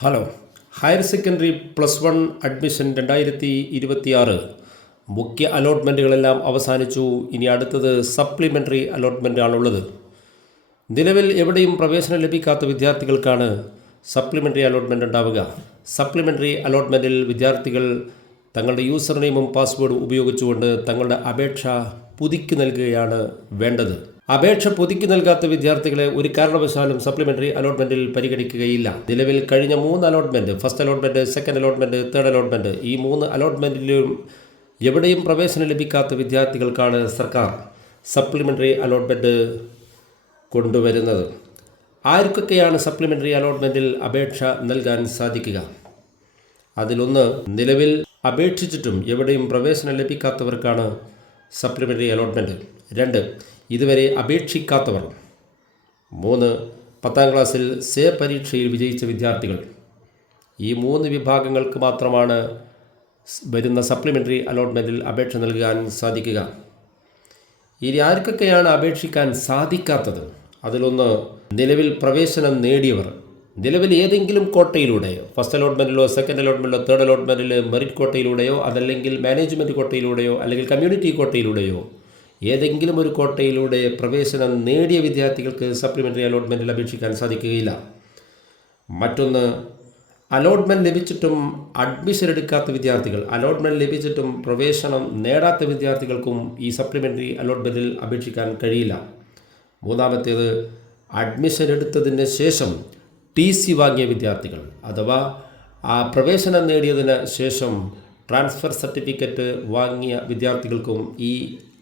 Hello. Higher secondary +1 admission 2026 മുഖ്യ അലോട്ട്മെൻറ്റുകളെല്ലാം അവസാനിച്ചു. ഇനി അടുത്തത് സപ്ലിമെൻ്ററി അലോട്ട്മെൻ്റ് ആണുള്ളത്. നിലവിൽ എവിടെയും പ്രവേശനം ലഭിക്കാത്ത വിദ്യാർത്ഥികൾക്കാണ് സപ്ലിമെൻ്ററി അലോട്ട്മെൻ്റ് ഉണ്ടാവുക. സപ്ലിമെൻ്ററി അലോട്ട്മെൻറ്റിൽ വിദ്യാർത്ഥികൾ തങ്ങളുടെ യൂസർ നെയിമും പാസ്വേഡും ഉപയോഗിച്ചുകൊണ്ട് തങ്ങളുടെ അപേക്ഷ പുതുക്കി നൽകുകയാണ് വേണ്ടത്. അപേക്ഷ പുതുക്കി നൽകാത്ത വിദ്യാർത്ഥികളെ ഒരു കാരണവശാലും സപ്ലിമെൻ്ററി അലോട്ട്മെൻറ്റിൽ പരിഗണിക്കുകയില്ല. നിലവിൽ കഴിഞ്ഞ 3 allotment, first allotment, second allotment, third allotment, ഈ 3 അലോട്ട്മെൻറ്റിലും എവിടെയും പ്രവേശനം ലഭിക്കാത്ത വിദ്യാർത്ഥികൾക്കാണ് സർക്കാർ സപ്ലിമെൻ്ററി അലോട്ട്മെൻറ്റ് കൊണ്ടുവരുന്നത്. ആർക്കൊക്കെയാണ് സപ്ലിമെൻ്ററി അലോട്ട്മെൻറ്റിൽ അപേക്ഷ നൽകാൻ സാധിക്കുക? അതിലൊന്ന്, നിലവിൽ അപേക്ഷിച്ചിട്ടും എവിടെയും പ്രവേശനം ലഭിക്കാത്തവർക്കാണ് സപ്ലിമെൻ്ററി അലോട്ട്മെൻറ്റ്. 2, ഇതുവരെ അപേക്ഷിക്കാത്തവർ. 3, 10ാം ക്ലാസ്സിൽ സേ പരീക്ഷയിൽ വിജയിച്ച വിദ്യാർത്ഥികൾ. ഈ 3 വിഭാഗങ്ങൾക്ക് മാത്രമാണ് വരുന്ന സപ്ലിമെൻ്ററി അലോട്ട്മെൻറ്റിൽ അപേക്ഷ നൽകാൻ സാധിക്കുക. ഇനി ആർക്കൊക്കെയാണ് അപേക്ഷിക്കാൻ സാധിക്കാത്തത്? അതിലൊന്ന്, നിലവിൽ പ്രവേശനം നേടിയവർ. നിലവിൽ ഏതെങ്കിലും കോട്ടയിലൂടെ, ഫസ്റ്റ് അലോട്ട്മെൻറ്റിലോ സെക്കൻഡ് അലോട്ട്മെൻറ്റിലോ തേർഡ് അലോട്ട്മെൻറ്റിൽ മെറിറ്റ് കോട്ടയിലൂടെയോ അതല്ലെങ്കിൽ മാനേജ്മെൻറ്റ് കോട്ടയിലൂടെയോ അല്ലെങ്കിൽ കമ്മ്യൂണിറ്റി കോട്ടയിലൂടെയോ ഏതെങ്കിലും ഒരു കോട്ടയിലൂടെ പ്രവേശനം നേടിയ വിദ്യാർത്ഥികൾക്ക് സപ്ലിമെൻ്ററി അലോട്ട്മെൻറ്റിൽ അപേക്ഷിക്കാൻ സാധിക്കുകയില്ല. മറ്റൊന്ന്, അലോട്ട്മെൻറ്റ് ലഭിച്ചിട്ടും അഡ്മിഷൻ എടുക്കാത്ത വിദ്യാർത്ഥികൾ. അലോട്ട്മെൻറ്റ് ലഭിച്ചിട്ടും പ്രവേശനം നേടാത്ത വിദ്യാർത്ഥികൾക്കും ഈ സപ്ലിമെൻ്ററി അലോട്ട്മെൻറ്റിൽ അപേക്ഷിക്കാൻ കഴിയില്ല. മൂന്നാമത്തേത്, അഡ്മിഷൻ എടുത്തതിന് ശേഷം TC വാങ്ങിയ വിദ്യാർത്ഥികൾ, അഥവാ ആ പ്രവേശനം നേടിയതിന് ശേഷം ട്രാൻസ്ഫർ സർട്ടിഫിക്കറ്റ് വാങ്ങിയ വിദ്യാർത്ഥികൾക്കും ഈ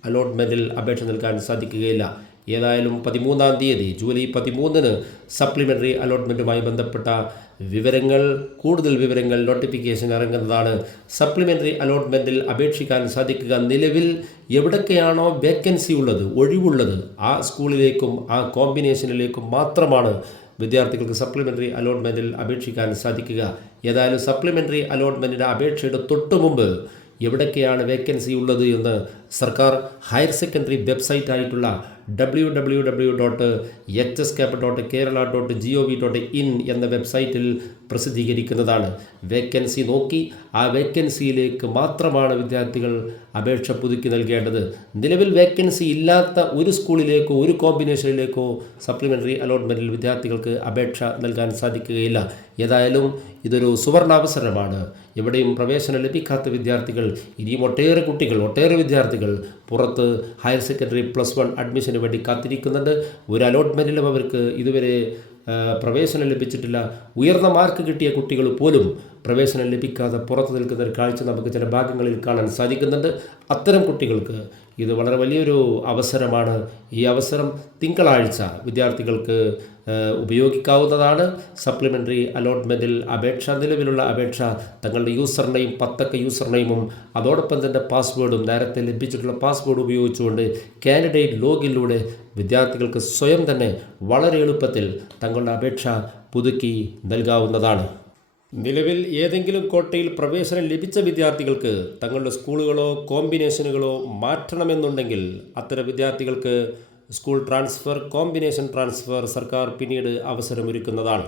അലോട്ട്മെൻറ്റിൽ അപേക്ഷ നൽകാൻ സാധിക്കുകയില്ല. ഏതായാലും 13ാം തീയതി, ജൂലൈ 13-ന് സപ്ലിമെൻ്ററി അലോട്ട്മെൻറ്റുമായി ബന്ധപ്പെട്ട കൂടുതൽ വിവരങ്ങൾ നോട്ടിഫിക്കേഷൻ ഇറങ്ങുന്നതാണ്. സപ്ലിമെൻ്ററി അലോട്ട്മെൻറ്റിൽ അപേക്ഷിക്കാൻ സാധിക്കുക നിലവിൽ എവിടൊക്കെയാണോ വേക്കൻസി ഉള്ളത്, ഒഴിവുള്ളത്, ആ സ്കൂളിലേക്കും ആ കോമ്പിനേഷനിലേക്കും മാത്രമാണ് വിദ്യാർത്ഥികൾക്ക് സപ്ലിമെൻ്ററി അലോട്ട്മെൻറ്റിൽ അപേക്ഷിക്കാൻ സാധിക്കുക. ഏതായാലും സപ്ലിമെൻ്ററി അലോട്ട്മെൻറ്റിൻ്റെ അപേക്ഷയുടെ തൊട്ടുമുമ്പ് എവിടൊക്കെയാണ് വേക്കൻസി ഉള്ളത് എന്ന് സർക്കാർ ഹയർ സെക്കൻഡറി വെബ്സൈറ്റായിട്ടുള്ള www.hscap.kerala.gov.in എന്ന വെബ്സൈറ്റിൽ പ്രസിദ്ധീകരിക്കുന്നതാണ്. വേക്കൻസി നോക്കി ആ വേക്കൻസിയിലേക്ക് മാത്രമാണ് വിദ്യാർത്ഥികൾ അപേക്ഷ പുതുക്കി നൽകേണ്ടത്. നിലവിൽ വേക്കൻസി ഇല്ലാത്ത ഒരു സ്കൂളിലേക്കോ ഒരു കോമ്പിനേഷനിലേക്കോ സപ്ലിമെൻ്ററി അലോട്ട്മെൻറ്റിൽ വിദ്യാർത്ഥികൾക്ക് അപേക്ഷ നൽകാൻ സാധിക്കുകയില്ല. ഏതായാലും ഇതൊരു സുവർണാവസരമാണ്. എവിടെയും പ്രവേശനം ലഭിക്കാത്ത വിദ്യാർത്ഥികൾ, ഇനിയും ഒട്ടേറെ വിദ്യാർത്ഥികൾ പുറത്ത് ഹയർ സെക്കൻഡറി +1 അഡ്മിഷന് വേണ്ടി കാത്തിരിക്കുന്നുണ്ട്. ഒരു അലോട്ട്മെൻറ്റിലും അവർക്ക് ഇതുവരെ പ്രവേശനം ലഭിച്ചിട്ടില്ല. ഉയർന്ന മാർക്ക് കിട്ടിയ കുട്ടികൾ പോലും പ്രവേശനം ലഭിക്കാതെ പുറത്തു നിൽക്കുന്ന ഒരു കാഴ്ച നമുക്ക് ചില ഭാഗങ്ങളിൽ കാണാൻ സാധിക്കുന്നുണ്ട്. അത്തരം കുട്ടികൾക്ക് ഇത് വളരെ വലിയൊരു അവസരമാണ്. ഈ അവസരം തിങ്കളാഴ്ച വിദ്യാർത്ഥികൾക്ക് ഉപയോഗിക്കാവുന്നതാണ്. സപ്ലിമെൻ്ററി അലോട്ട്മെൻറ്റിൽ നിലവിലുള്ള അപേക്ഷ തങ്ങളുടെ യൂസർ നെയിം, 10 യൂസർ നെയിമും അതോടൊപ്പം തന്നെ പാസ്വേഡും, നേരത്തെ ലഭിച്ചിട്ടുള്ള പാസ്വേഡ് ഉപയോഗിച്ചുകൊണ്ട് കാൻഡിഡേറ്റ് ലോഗിനിലൂടെ വിദ്യാർത്ഥികൾക്ക് സ്വയം തന്നെ വളരെ എളുപ്പത്തിൽ തങ്ങളുടെ അപേക്ഷ പുതുക്കി നൽകാവുന്നതാണ്. നിലവിൽ ഏതെങ്കിലും കോട്ടയിൽ പ്രവേശനം ലഭിച്ച വിദ്യാർത്ഥികൾക്ക് തങ്ങളുടെ സ്കൂളുകളോ കോമ്പിനേഷനുകളോ മാറ്റണമെന്നുണ്ടെങ്കിൽ അത്തരം വിദ്യാർത്ഥികൾക്ക് സ്കൂൾ ട്രാൻസ്ഫർ, കോമ്പിനേഷൻ ട്രാൻസ്ഫർ സർക്കാർ പിന്നീട് അവസരമൊരുക്കുന്നതാണ്.